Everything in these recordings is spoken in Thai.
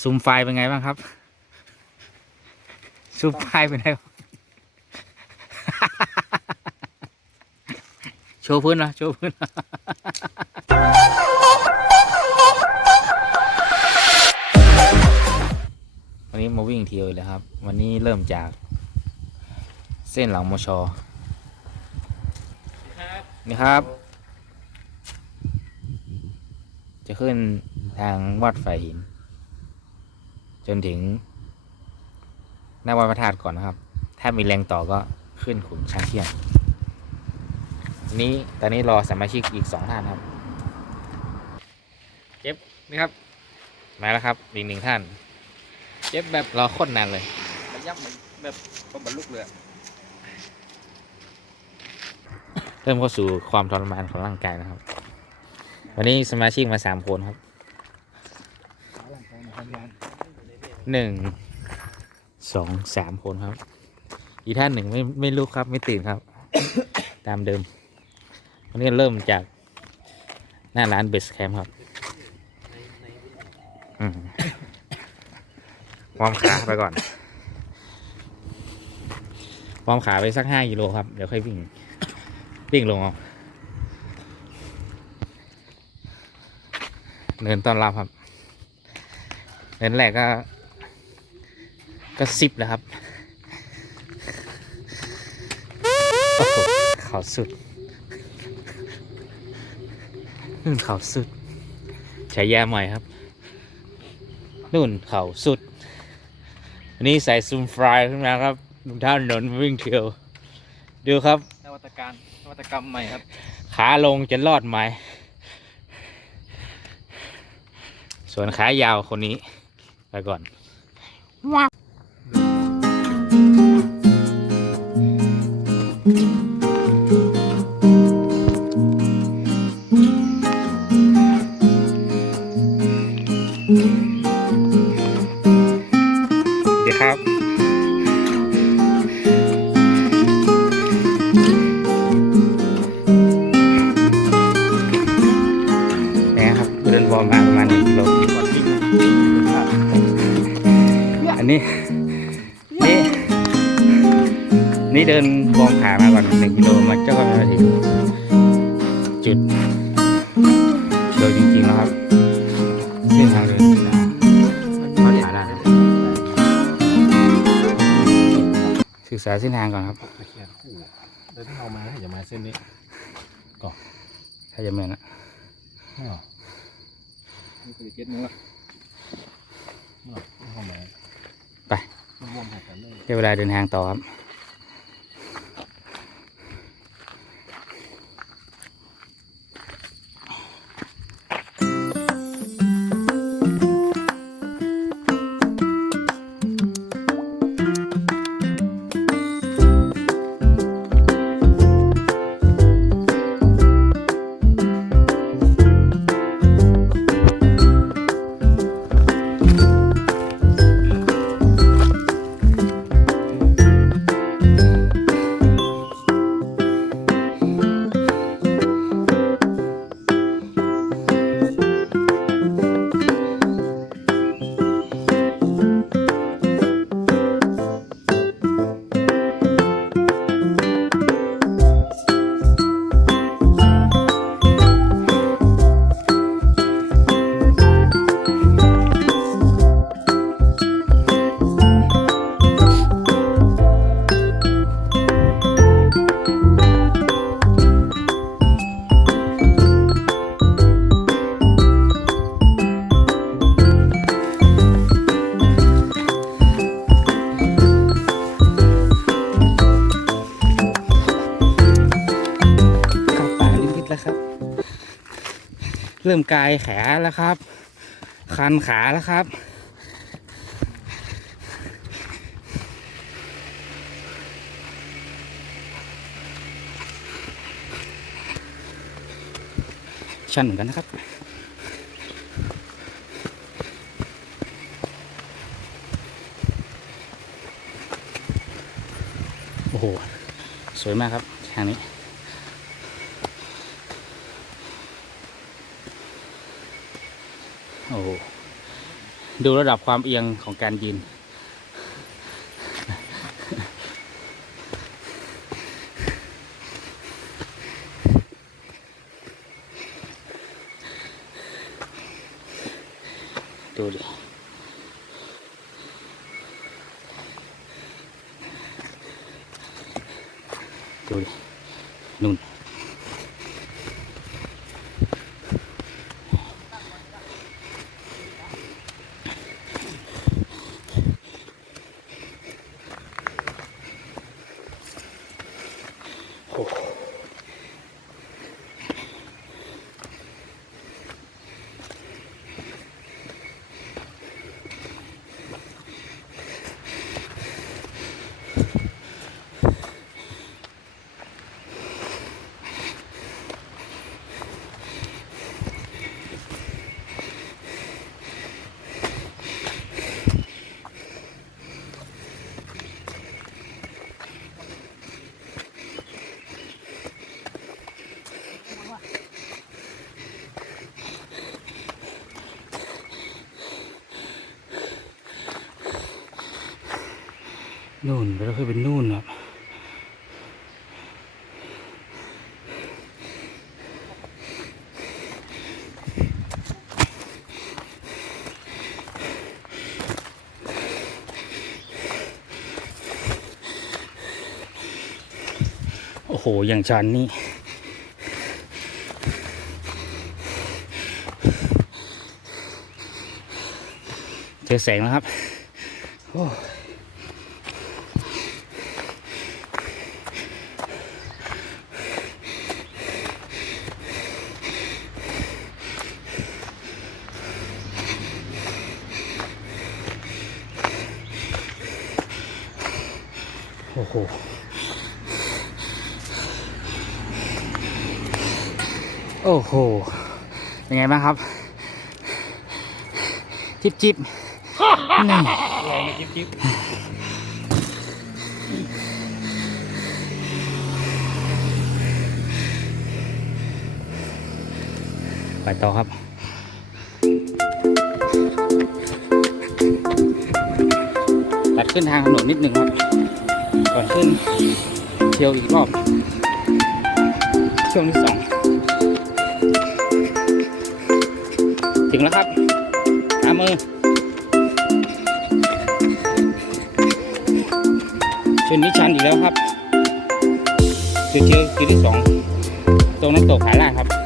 ซูมไฟล์เป็นไงบ้างครับ ซูมไฟล์เป็นไงบ้างโชว์พื้นนะโชว์พื้นนะวันนี้มาวิ่งเที่ยวอีกแล้วครับ วันนี้เริ่มจาก เส้นหลังมชนี่ครับ จะขึ้นทางวัดไฟหิน จนถึงหน้าวัดพระธาตุก่อนนะครับ ถ้ามีแรงต่อก็ขึ้นขุนช้างเที่ยงอันนี้ตอนนี้รอสมาชิกอีกสองท่านครับ เจ็บนี่ครับ มาแล้วครับอีกหนึ่งท่าน เจ็บแบบรอโคตรนานเลยมันยับมันแบบก็บรรลุเลยอะเริ่มเข้าสู่ความทรมานของร่างกายนะครับ วันนี้สมาชิกมาสามคนครับ หนึ่งสองสามคนครับ อีกท่านหนึ่งไม่ไม่ลุกครับ ไม่ตื่นครับ ตามเดิม วันนี้เริ่มจากหน้าร้านเบสแคมป์ครับอืมวอร์มขาไปก่อนวอร์มขาไปสักห้ากิโลครับ เดี๋ยวค่อยวิ่ง วิ่งลงเอาเนินต้อนรับครับเนินแรกก็ ก็สิบแล้วครับโอ้โหเขาสุดนู่นเขาสุดฉายาใหม่ครับ นู่นเขาสุดวันนี้ใส่ซูมฟรายขึ้นมาครับลุงท่านนนท์วิ่งเที่ยว ดูครับนวัตการนวัตกรรมใหม่ครับ ขาลงจะรอดไหม ส่วนขายาวคนนี้ ไปก่อนเศึกษาเส้นทางก่อนครับตะเคียนคู่เดินที่เอามาอย่ามาเส้นนี้ถ้าจะเหมือนนะอ๋อนี่คือเจ็ดมั้งล่ะอ๋อไม่เข้ามาไปมันรวมหากันเลยได้เวลาเดินทางต่อครับ ริ่มกายแขนแล้วครับ คันขาแล้วครับ ชันเหมือนกันนะครับโอ้โห สวยมากครับทางนี้ โอ้ดูระดับความเอียงของการยืน นู่นไปแล้วคือเป็นนู่นครับโอ้โห อย่างชันนี่เจอแสงแล้วครับ โอ้ โอ้โหโอ้โหเป็นไงบ้างครับ จิบจิบนี่ลองจิ๊บจิ๊บไปต่อครับตัดขึ้นทางถนนนิดหนึ่งครับ ก่อนขึ้นเที่ยวอีกรอบช่วงที่สองถึงแล้วครับตามมือชุดนี้ชันอีกแล้วครับจุดเจอจุดที่สองตรงน้ำตกผาล่างครับ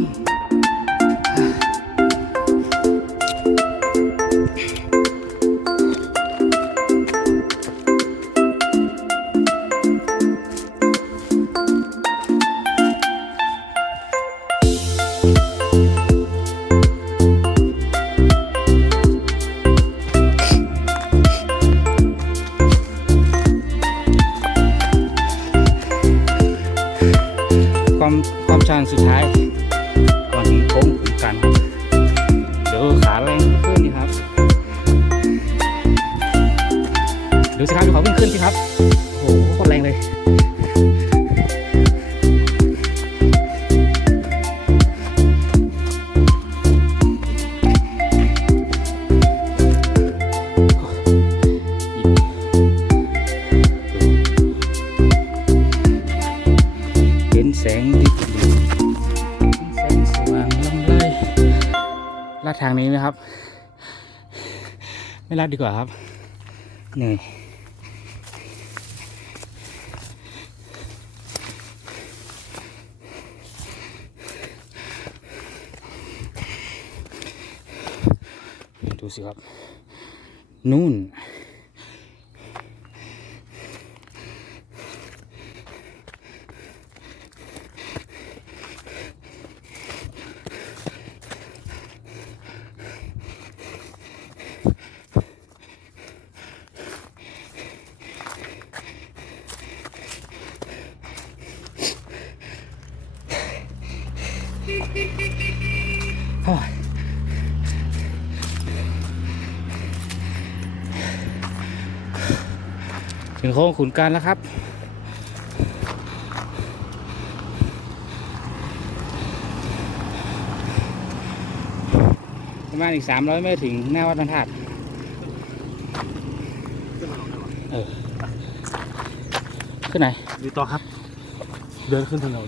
นางนี้ไหมครับ ไม่รัดดีกว่าครับเหนื่อยดูสิครับ นู่น งโค้งขุนการแล้วครับ ประมาณอีก300เมตรถึงหน้าวัดบรรทัดเออขึ้นไหนดีต่อครับ เดินขึ้นถนน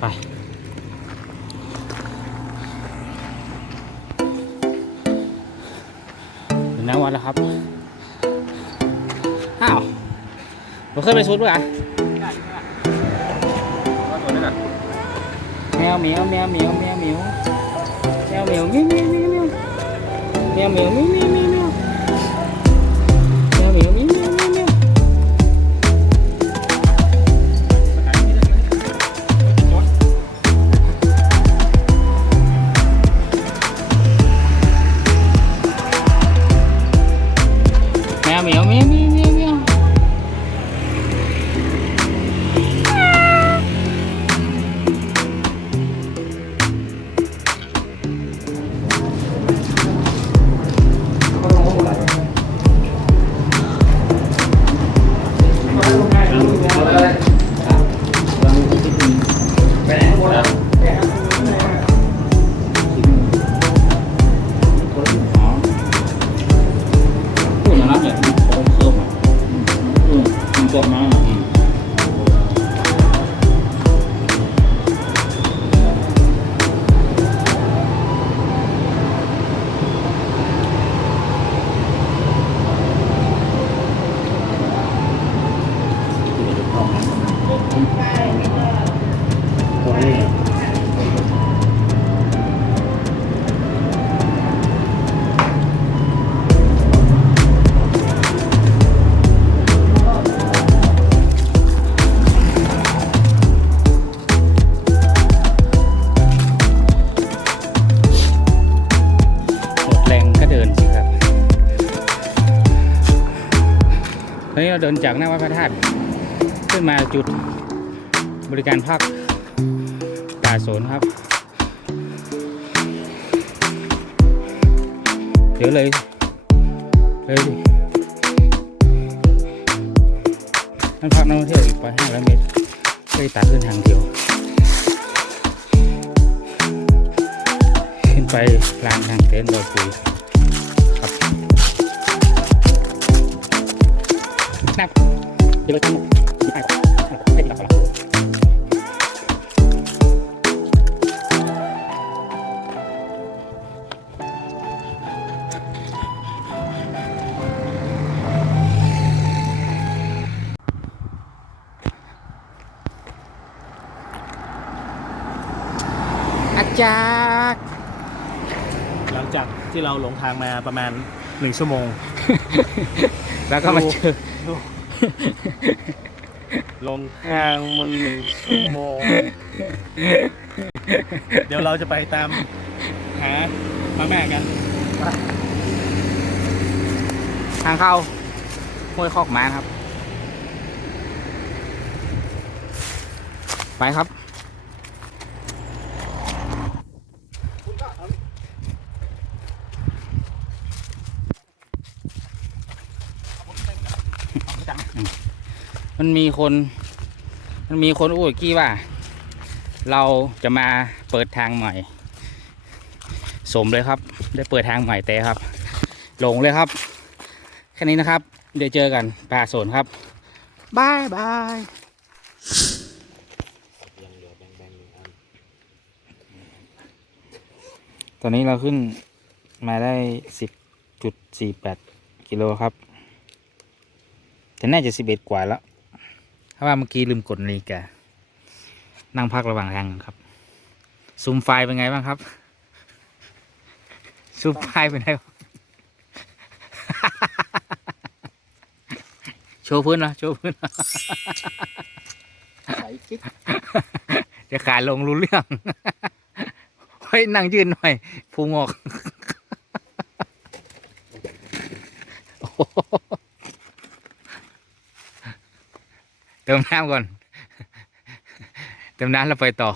ไป น้าวัดแล้วครับ อ้าวเราเคยไปชุดด้วยอะแมวเหมียวแมวเหมียวแมวเหมียวแมวเหมียวเมียวเมียวเมียวเมียวแมวเหมียว เราเดินจากหน้าวัดพระธาตุขึ้นมาจุดบริการพักป่าสนครับ เดี๋ยวเลยเลยนั่นพักนักท่องเที่ยวอีกไปห้าร้อยเมตรก็จะตัดขึ้นทางเดียว ขึ้นไปลานทางเต็นท์โดยปุ๋ย นับเดี๋ยวเราจะมีไปให้ดีกว่าเราอาจารย์หลังจากที่เราหลงทางมาประมาณหนึ่งชั่วโมง แล้วก็มาเจอ ลงทางมันหนึ่งชั่วโมงเดี๋ยวเราจะไปตามหาพระแม่กัน ทางเข้าห้วยคอกม้าครับ ไปครับ มันมีคน มันมีคนอู้อีกกี้ว่า เราจะมาเปิดทางใหม่ สมเลยครับ ได้เปิดทางใหม่แต่ครับหลงเลยครับแค่นี้นะครับ เดี๋ยวเจอกันป่าสนครับบายบายตอนนี้เราขึ้นมาได้สิบจุดสี่แปดกิโลครับ จะน่าจะสิบเอ็ดกว่าแล้วเพราะว่าเมื่อกี้ลืมกดนาฬิกานั่งพักระหว่างทางครับ ซูมไฟล์เป็นไงบ้างครับ ซูมไฟล์เป็นไงบ้างโชว์พื้นเหรอโชว์พื้นเหรอใส่กิ๊กจะขายลงรู้เรื่องเฮ้ยนั่งยืนหน่อยพุงออก โอ้โห เติมน้ำก่อน เติมน้ำแล้วไปต่อ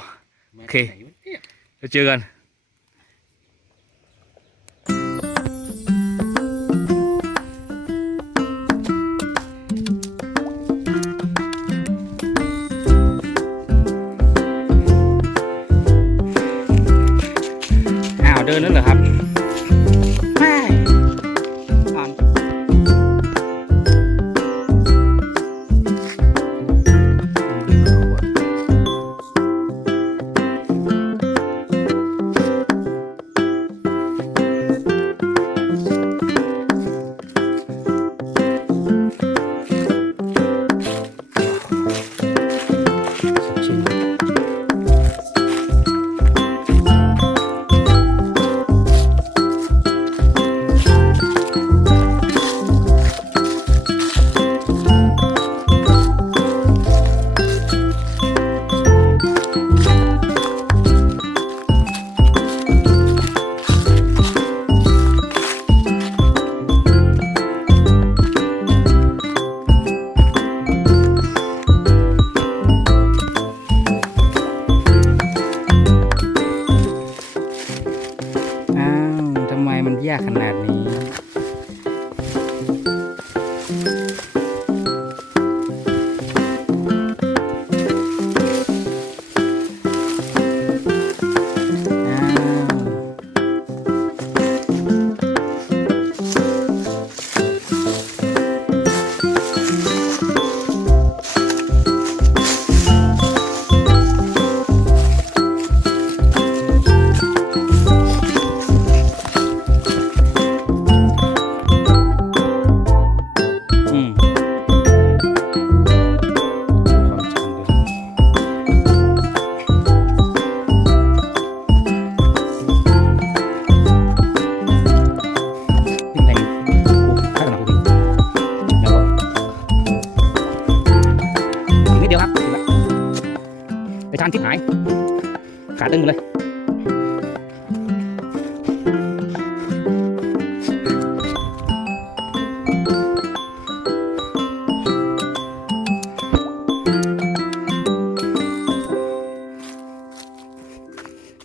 โอเคไหนวะเนี่ยเราเจอกันอ้าวเดินแล้วเหรอครับ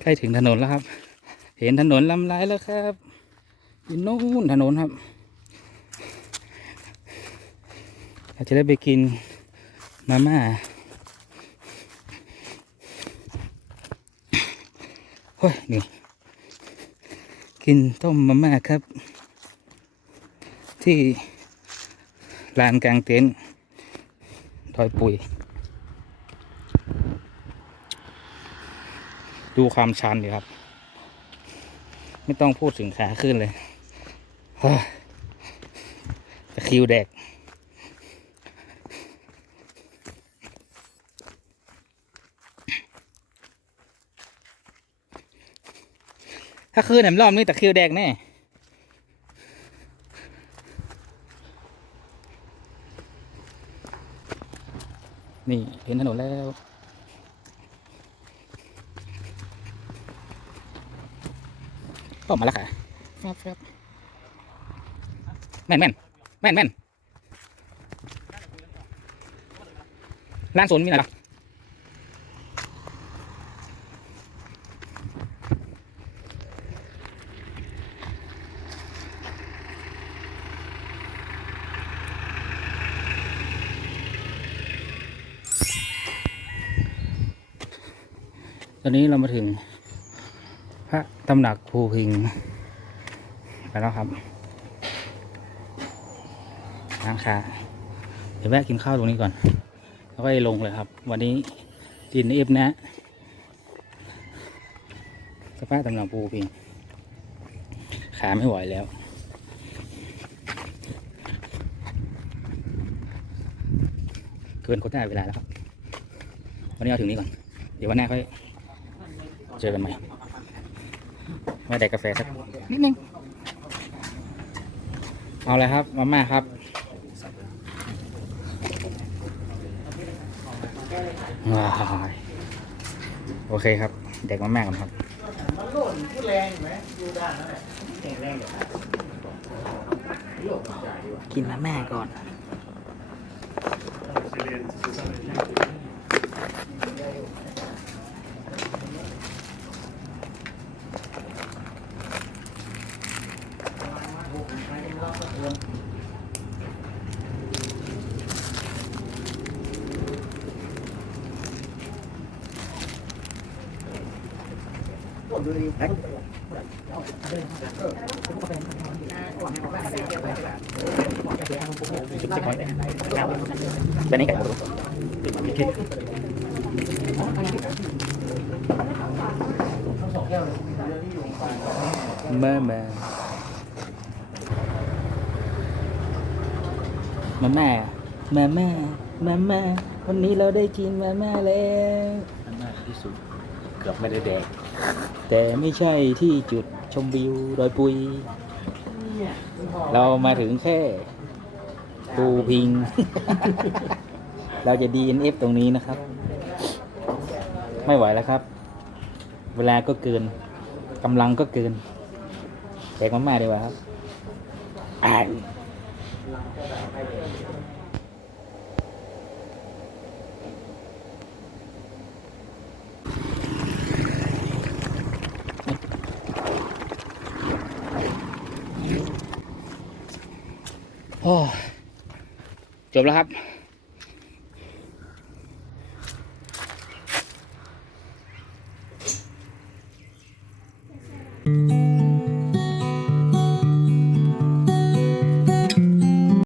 ล้ถึงถนนแล้วครับ เห็นถนนลำลายแล้วครับอยู่นู่นถนนครับเราจะได้ไปกินมาม่าเฮ้ยนี่กินต้มมาม่าครับ ที่ลานกลางเต็นท์ดอยปุ๋ย ดูความชันดีครับ ไม่ต้องพูดถึงขาขึ้นเลยตะคิวแดก ถ้าคืนแหมรอบนี้ตะคิวแดกแน่นี่เห็นถนนแล้ว ก็มาแล้วค่ะครับครับแม่นแม่นแม่นแม่นร้านสวนมีอะไรหรอตอนนี้เรามาถึง พระตำหนักภูพิงไปแล้วครับทางขาเดี๋ยวแวะกินข้าวตรงนี้ก่อน แล้วก็ลงเลยครับ วันนี้ดินเอฟนะสภาพตำหนักภูพิง ขาไม่ไหวแล้วเกินโควต้าเวลาแล้วครับ วันนี้เอาถึงนี้ก่อน เดี๋ยววันหน้าค่อยเจอกันใหม่ มาแดกกาแฟสักนิดนึง เอาเลยครับ มาม่าครับว้ายโอเคครับ เด็กมาม่ากันครับกินมาม่าก่อนเป็นไงกันมามา มาม่ามาม่ามาม่าวันนี้เราได้กินมาม่าแล้วอันมาที่สุด เกือบไม่ได้แดก แต่ไม่ใช่ที่จุดชมวิวดอยปุย เรามาถึงแค่ปูพิง เราจะ DNF ตรงนี้นะครับ ไม่ไหวแล้วครับ เวลาก็เกินกำลังก็เกินแจกมาม่าดีกว่าครับอ่าน จบแล้วครับ